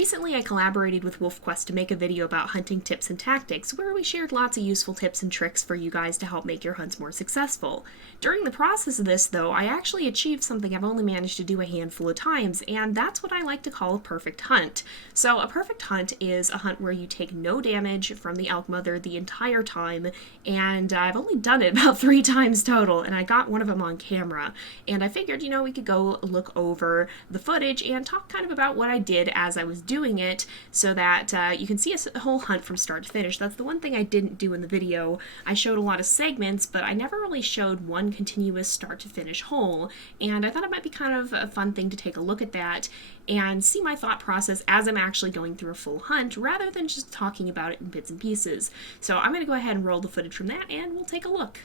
Recently, I collaborated with WolfQuest to make a video about hunting tips and tactics, where we shared lots of useful tips and tricks for you guys to help make your hunts more successful. During the process of this, though, I actually achieved something I've only managed to do a handful of times, and that's what I like to call a perfect hunt. So a perfect hunt is a hunt where you take no damage from the elk mother the entire time, and I've only done it about 3 times total, and I got one of them on camera. And I figured, we could go look over the footage and talk kind of about what I did as I was doing it, so that you can see a whole hunt from start to finish. That's the one thing I didn't do in the video. I showed a lot of segments, but I never really showed one continuous start to finish whole, and I thought it might be kind of a fun thing to take a look at that and see my thought process as I'm actually going through a full hunt, rather than just talking about it in bits and pieces. So I'm going to go ahead and roll the footage from that, and we'll take a look.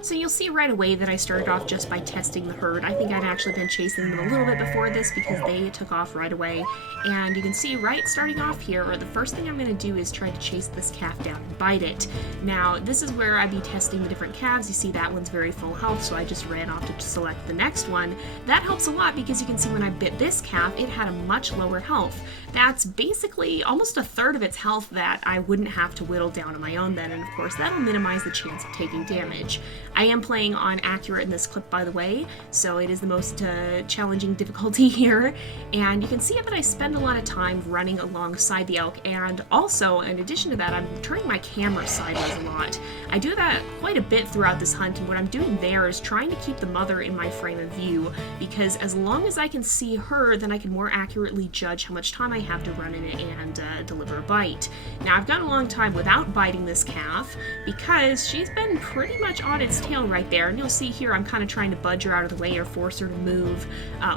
So you'll see right away that I started off just by testing the herd. I think I'd actually been chasing them a little bit before this because they took off right away. And you can see right starting off here, the first thing I'm going to do is try to chase this calf down and bite it. Now, this is where I'd be testing the different calves. You see that one's very full health, so I just ran off to select the next one. That helps a lot because you can see when I bit this calf, it had a much lower health. That's basically almost 1/3 of its health that I wouldn't have to whittle down on my own then, and of course that'll minimize the chance of taking damage. I am playing on accurate in this clip, by the way, so it is the most challenging difficulty here, and you can see that I spend a lot of time running alongside the elk, and also, in addition to that, I'm turning my camera sideways a lot. I do that quite a bit throughout this hunt, and what I'm doing there is trying to keep the mother in my frame of view, because as long as I can see her, then I can more accurately judge how much time I have to run in it and deliver a bite. Now, I've gone a long time without biting this calf, because she's been pretty much on its tail right there, and you'll see here I'm kind of trying to budge her out of the way or force her to move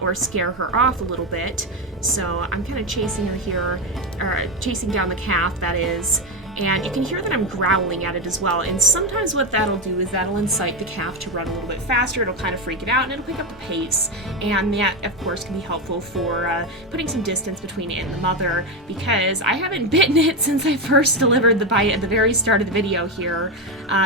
or scare her off a little bit. So I'm kind of chasing her here, or chasing down the calf, that is. And you can hear that I'm growling at it as well, and sometimes what that'll do is that'll incite the calf to run a little bit faster. It'll kind of freak it out, and it'll pick up the pace, and that, of course, can be helpful for putting some distance between it and the mother, because I haven't bitten it since I first delivered the bite at the very start of the video here,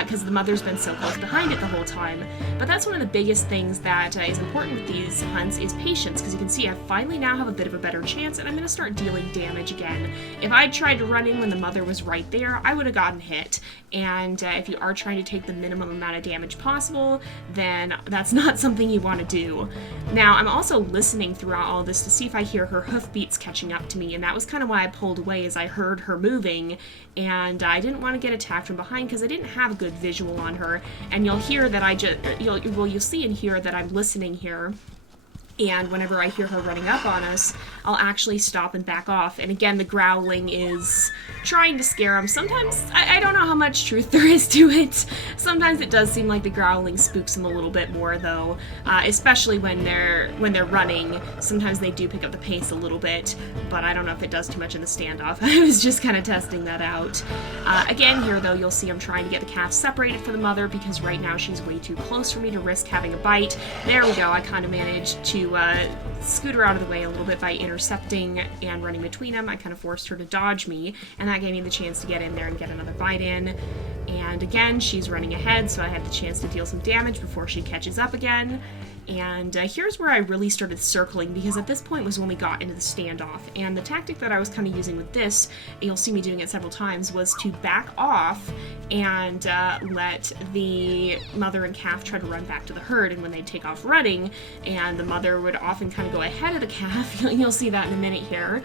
because the mother's been so close behind it the whole time. But that's one of the biggest things that is important with these hunts is patience, because you can see I finally now have a bit of a better chance, and I'm going to start dealing damage again. If I tried to run in when the mother was right there, I would have gotten hit, and if you are trying to take the minimum amount of damage possible, then that's not something you want to do. Now, I'm also listening throughout all this to see if I hear her hoofbeats catching up to me, and that was kind of why I pulled away, as I heard her moving, and I didn't want to get attacked from behind because I didn't have a good visual on her. And you'll hear that you'll see and hear that I'm listening here. And whenever I hear her running up on us, I'll actually stop and back off. And again, the growling is trying to scare them. Sometimes, I don't know how much truth there is to it. Sometimes it does seem like the growling spooks them a little bit more, though. Especially when they're running. Sometimes they do pick up the pace a little bit, but I don't know if it does too much in the standoff. I was just kind of testing that out. Again, here, though, you'll see I'm trying to get the calf separated from the mother, because right now she's way too close for me to risk having a bite. There we go. I kind of managed to scoot her out of the way a little bit by intercepting and running between them. I kind of forced her to dodge me, and that gave me the chance to get in there and get another bite in. And again, she's running ahead, so I had the chance to deal some damage before she catches up again. And here's where I really started circling, because at this point was when we got into the standoff. And the tactic that I was kind of using with this, and you'll see me doing it several times, was to back off and let the mother and calf try to run back to the herd. And when they'd take off running, and the mother would often kind of go ahead of the calf, you'll see that in a minute here,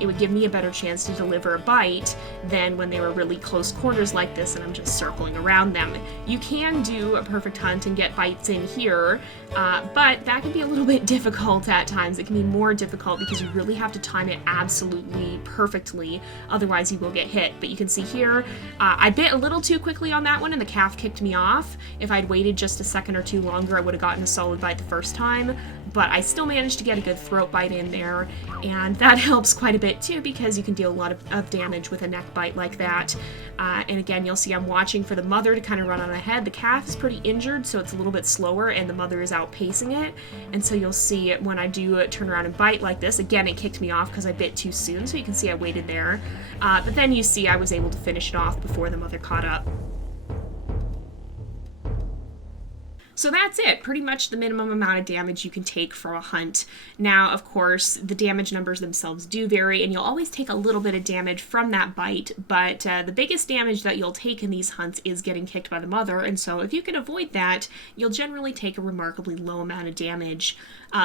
it would give me a better chance to deliver a bite than when they were really close quarters like this and I'm just circling around them. You can do a perfect hunt and get bites in here, but that can be a little bit difficult at times. It can be more difficult because you really have to time it absolutely perfectly, otherwise you will get hit. But you can see here, I bit a little too quickly on that one and the calf kicked me off. If I'd waited just a second or two longer, I would have gotten a solid bite the first time, but I still managed to get a good throat bite in there, and that helps quite a bit too, because you can deal a lot of damage with a neck bite like that. And again, you'll see I'm watching for the mother to kind of run on ahead. The calf is pretty injured, so it's a little bit slower, and the mother is outpacing it. And so you'll see when I do turn around and bite like this, again, it kicked me off because I bit too soon, so you can see I waited there. But then you see I was able to finish it off before the mother caught up. So that's it, pretty much the minimum amount of damage you can take from a hunt. Now, of course, the damage numbers themselves do vary, and you'll always take a little bit of damage from that bite, but the biggest damage that you'll take in these hunts is getting kicked by the mother, and so if you can avoid that, you'll generally take a remarkably low amount of damage.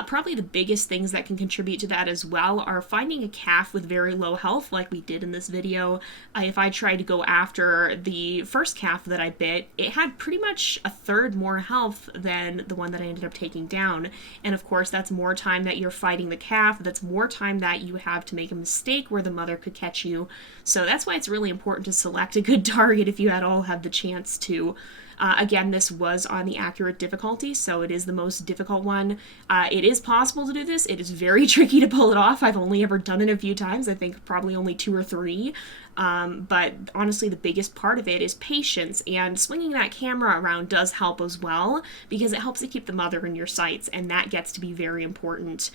Probably the biggest things that can contribute to that as well are finding a calf with very low health, like we did in this video. If I tried to go after the first calf that I bit, it had pretty much a third more health than the one that I ended up taking down. And of course, that's more time that you're fighting the calf, that's more time that you have to make a mistake where the mother could catch you. So that's why it's really important to select a good target if you at all have the chance to. Again, this was on the accurate difficulty, so it is the most difficult one. It is possible to do this. It is very tricky to pull it off. I've only ever done it a few times. I think probably only 2 or 3. But honestly, the biggest part of it is patience, and swinging that camera around does help as well, because it helps to keep the mother in your sights, and that gets to be very important.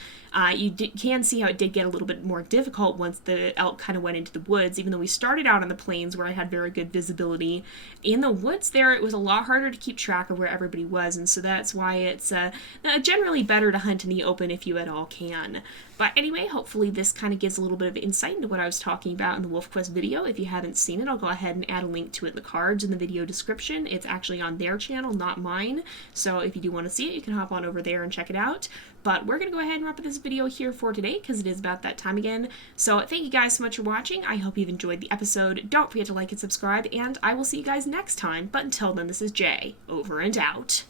You can see how it did get a little bit more difficult once the elk kind of went into the woods, even though we started out on the plains where I had very good visibility. In the woods there, it was a lot harder to keep track of where everybody was, and so that's why it's generally better to hunt in the open if you at all can. But anyway, hopefully this kind of gives a little bit of insight into what I was talking about in the WolfQuest video. If you haven't seen it, I'll go ahead and add a link to it in the cards in the video description. It's actually on their channel, not mine. So if you do want to see it, you can hop on over there and check it out. But we're going to go ahead and wrap up this video here for today, because it is about that time again. So thank you guys so much for watching. I hope you've enjoyed the episode. Don't forget to like and subscribe, and I will see you guys next time. But until then, this is Jay, over and out.